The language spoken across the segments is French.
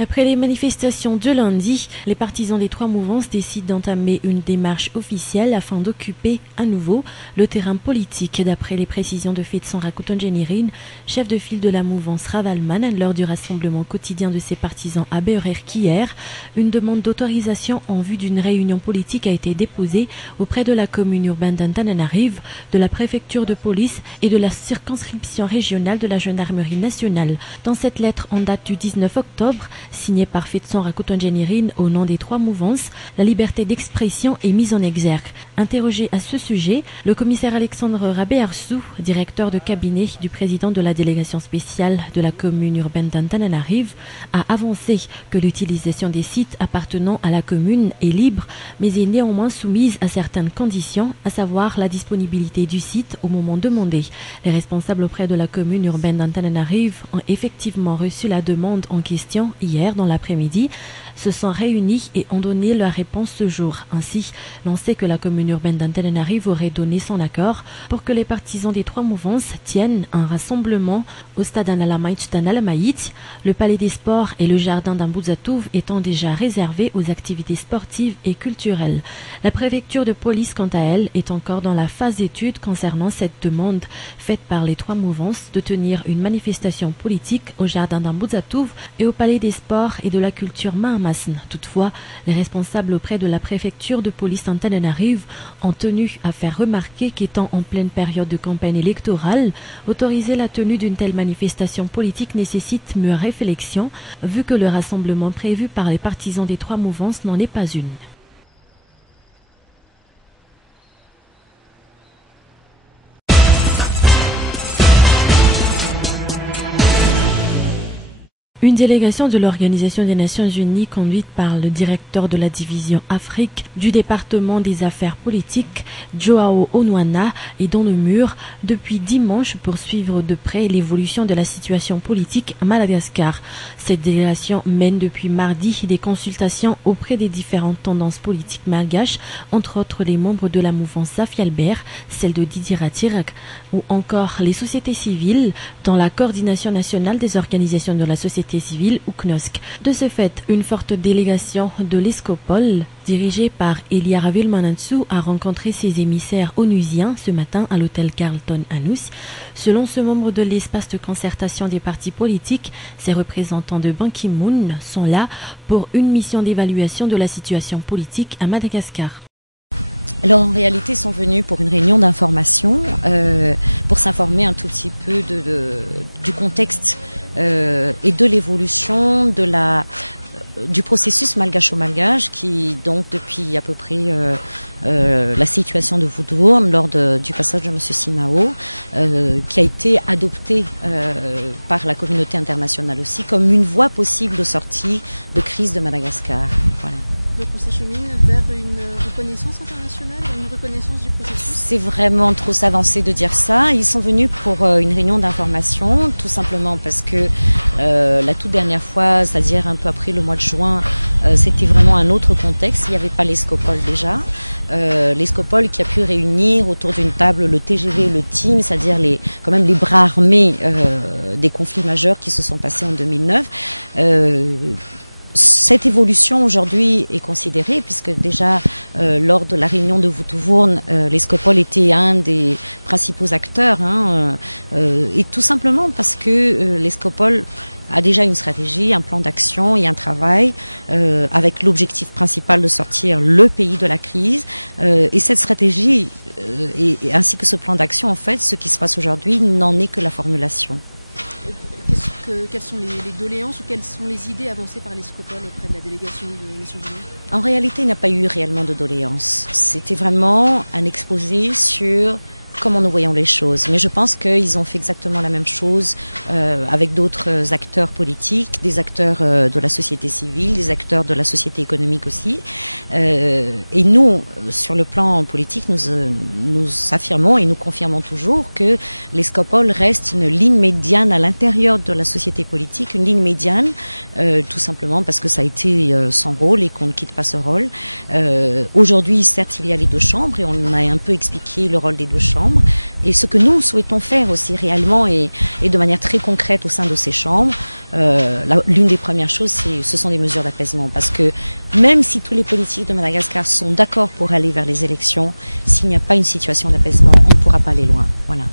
Après les manifestations de lundi, les partisans des trois mouvances décident d'entamer une démarche officielle afin d'occuper à nouveau le terrain politique. D'après les précisions de Fetsan Rakotongenirin, chef de file de la mouvance Ravalman, lors du rassemblement quotidien de ses partisans à Beurerk hier, une demande d'autorisation en vue d'une réunion politique a été déposée auprès de la commune urbaine d'Antananarive, de la préfecture de police et de la circonscription régionale de la gendarmerie nationale. Dans cette lettre en date du 19 octobre, signé par Fetsan Rakotongenirin au nom des trois mouvances, la liberté d'expression est mise en exergue. Interrogé à ce sujet, le commissaire Alexandre Rabéarsou, directeur de cabinet du président de la délégation spéciale de la commune urbaine d'Antananarive, a avancé que l'utilisation des sites appartenant à la commune est libre, mais est néanmoins soumise à certaines conditions, à savoir la disponibilité du site au moment demandé. Les responsables auprès de la commune urbaine d'Antananarive ont effectivement reçu la demande en question hier dans l'après-midi, se sont réunis et ont donné leur réponse ce jour. Ainsi, l'on sait que la commune urbaine d'Antananarive aurait donné son accord pour que les partisans des trois mouvances tiennent un rassemblement au stade Analamaït d'Analamaït, le palais des sports et le jardin d'Ambouzatouv étant déjà réservés aux activités sportives et culturelles. La préfecture de police, quant à elle, est encore dans la phase d'étude concernant cette demande faite par les trois mouvances de tenir une manifestation politique au jardin d'Ambouzatouv et au palais des sports et de la culture Mahamasn. Toutefois, les responsables auprès de la préfecture de police d'Antananarive ont tenu à faire remarquer qu'étant en pleine période de campagne électorale, autoriser la tenue d'une telle manifestation politique nécessite mûre réflexion, vu que le rassemblement prévu par les partisans des trois mouvances n'en est pas une. Une délégation de l'Organisation des Nations Unies conduite par le directeur de la division Afrique du département des affaires politiques, Joao Onwana, est dans le mur depuis dimanche pour suivre de près l'évolution de la situation politique à Madagascar. Cette délégation mène depuis mardi des consultations auprès des différentes tendances politiques malgaches, entre autres les membres de la mouvance Safi Albert, celle de Didier Ratirak, ou encore les sociétés civiles dans la coordination nationale des organisations de la société civile ou CNOSC. De ce fait, une forte délégation de l'ESCOPOL, dirigée par Elia Ravilmanantsu, a rencontré ses émissaires onusiens ce matin à l'hôtel Carlton à Nuus. Selon ce membre de l'espace de concertation des partis politiques, ces représentants de Ban Ki-moon sont là pour une mission d'évaluation de la situation politique à Madagascar. Alors en réalité, ils sont venus pour une réunion d'information, pour s'informer un tout petit peu du contexte et de l'évolution du processus malgacho-malgache qui, donc, depuis à peu près la situation de Woodbourne lors du passage de M. Simao, qui a été adopté par la communauté internationale aussi comme une voie possible de sortie de crise de Madagascar. Voilà. Donc on s'achemine vers une reconnaissance internationale, une reconnaissance du processus? C'est vraiment trop s'avancer de dire ça. Ils sont venus pour une réunion d'information, tout simplement parce que la toute dernière fois, c'est-à-dire un peu après le mois de juin, c'était vraiment un autre contexte. Il n'y avait pas l'ESCOPOL déjà. L'ESCOPOL qui a pu réunir autour d'une table le TGV et le TIM, c'est-à-dire quand même les bras armés des conflits majeurs qui se sont passés en 2009. Cette évolution aujourd'hui est considérée puisque déjà lors de la réunion de Woodbourne, l'ESCOPOL était un des principaux acteurs et tout simplement parce que l'ESCOPOL a déjà une stratégie, un plan d'action et un travail avec l'objectif principal de sortir le pays de la crise. Et cette stratégie ainsi que ce plan d'action, en fait, ce qui se passe aujourd'hui n'en est que la formulation. Quelles sont les doléances ou quelles sont les idées avancées par l'ESCOPOL auprès de la délégation des Nations Unies? En réalité, il n'y a pas eu réellement de doléances. C'était vraiment un exposé sur comment nous voyons les choses. Mais je pense qu'ils ont fait exactement la même chose avec d'autres acteurs politiques, des acteurs de la société civile, des acteurs de la société économique aussi. Et nous, sur le plan politique, nous affirmons et nous confirmons toujours que l'ESCOPOL reste une ligne médiane à l'intérieur de la société politique, une ligne médiane, tout simplement parce que ça a été son rôle et qu'on ne quitte pas ce rôle. Aujourd'hui, certes, il y a les deux chambres et on a un peu expliqué le rôle des deux chambres. chambres. Et ce que nous souhaitons faire aussi réellement et de manière très concrète au sein de ces chambres, l'une des premières choses, ce sont des mesures d'apaisement. Parce que même si tous les politiques de Madagascar sont d'accord pour aller vers les élections, s'il n'y a pas une situation d'apaisement, on ne pourra pas aller loin. Voilà.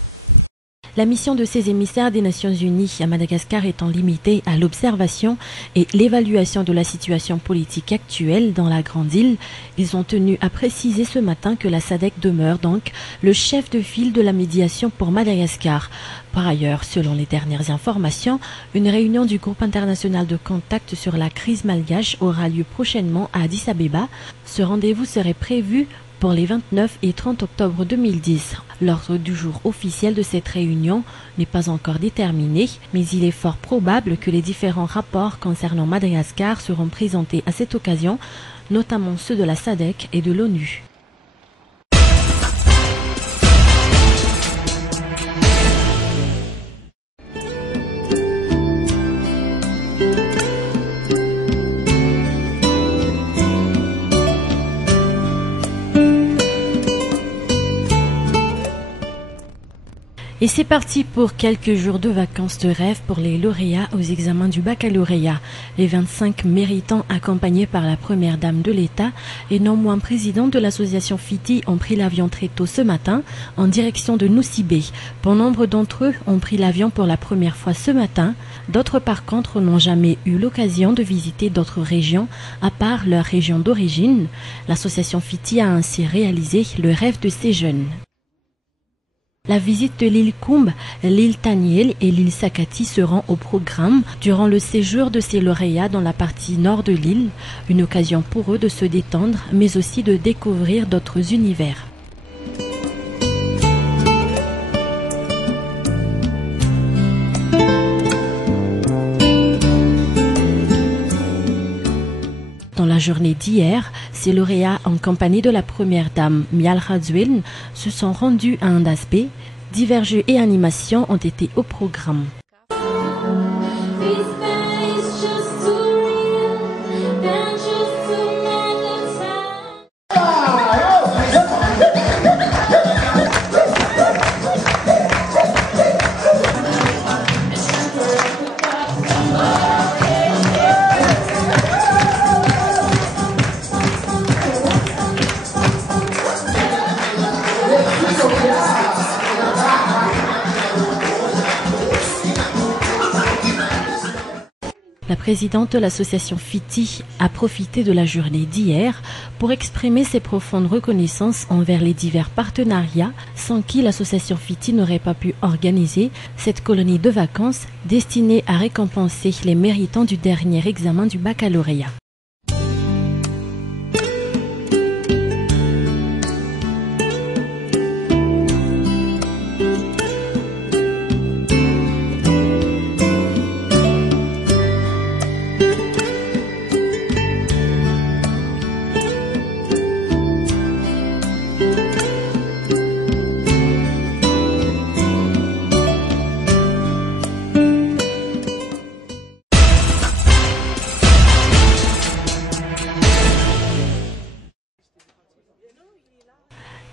La mission de ces émissaires des Nations Unies à Madagascar étant limitée à l'observation et l'évaluation de la situation politique actuelle dans la Grande Île, ils ont tenu à préciser ce matin que la SADC demeure donc le chef de file de la médiation pour Madagascar. Par ailleurs, selon les dernières informations, une réunion du groupe international de contact sur la crise malgache aura lieu prochainement à Addis Abeba. Ce rendez-vous serait prévu pour les 29 et 30 octobre 2010. L'ordre du jour officiel de cette réunion n'est pas encore déterminé, mais il est fort probable que les différents rapports concernant Madagascar seront présentés à cette occasion, notamment ceux de la SADC et de l'ONU. Et c'est parti pour quelques jours de vacances de rêve pour les lauréats aux examens du baccalauréat. Les 25 méritants accompagnés par la première dame de l'État et non moins présidente de l'association FITI ont pris l'avion très tôt ce matin en direction de Nosy-Be. Bon nombre d'entre eux ont pris l'avion pour la première fois ce matin. D'autres par contre n'ont jamais eu l'occasion de visiter d'autres régions à part leur région d'origine. L'association FITI a ainsi réalisé le rêve de ces jeunes. La visite de l'île Coumbe, l'île Taniel et l'île Sakati seront au programme durant le séjour de ces lauréats dans la partie nord de l'île, une occasion pour eux de se détendre mais aussi de découvrir d'autres univers. Dans la journée d'hier, ces lauréats en compagnie de la première dame Mial Radzoueln se sont rendus à Indasbe. Divers jeux et animations ont été au programme. La présidente de l'association FITI a profité de la journée d'hier pour exprimer ses profondes reconnaissances envers les divers partenariats sans qui l'association FITI n'aurait pas pu organiser cette colonie de vacances destinée à récompenser les méritants du dernier examen du baccalauréat. «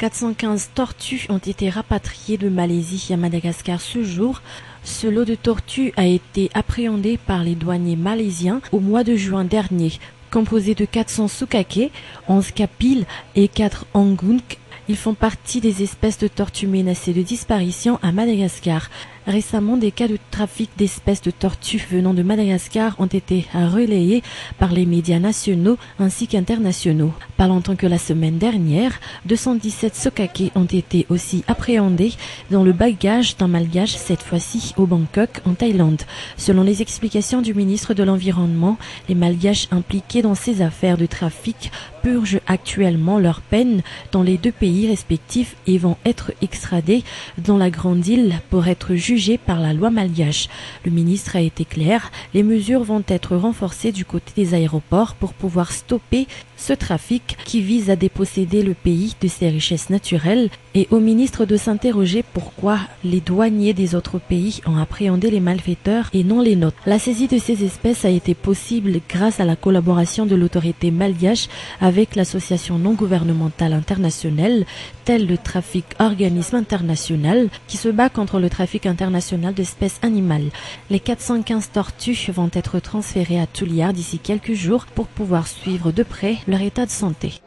415 tortues ont été rapatriées de Malaisie à Madagascar ce jour. Ce lot de tortues a été appréhendé par les douaniers malaisiens au mois de juin dernier. Composé de 400 sukake, 11 kapils et 4 angunk, ils font partie des espèces de tortues menacées de disparition à Madagascar. Récemment, des cas de trafic d'espèces de tortues venant de Madagascar ont été relayés par les médias nationaux ainsi qu'internationaux. Pas longtemps que la semaine dernière, 217 sokake ont été aussi appréhendés dans le bagage d'un malgache, cette fois-ci au Bangkok, en Thaïlande. Selon les explications du ministre de l'Environnement, les malgaches impliqués dans ces affaires de trafic purgent actuellement leur peine dans les deux pays respectifs et vont être extradés dans la Grande Île pour être jugés jugées par la loi malgache. Le ministre a été clair, les mesures vont être renforcées du côté des aéroports pour pouvoir stopper ce trafic qui vise à déposséder le pays de ses richesses naturelles, et au ministre de s'interroger pourquoi les douaniers des autres pays ont appréhendé les malfaiteurs et non les nôtres. La saisie de ces espèces a été possible grâce à la collaboration de l'autorité malgache avec l'association non gouvernementale internationale, telle le Traffic Organisme International, qui se bat contre le trafic international d'espèces animales. Les 415 tortues vont être transférées à Tuliar d'ici quelques jours pour pouvoir suivre de près leur état de santé.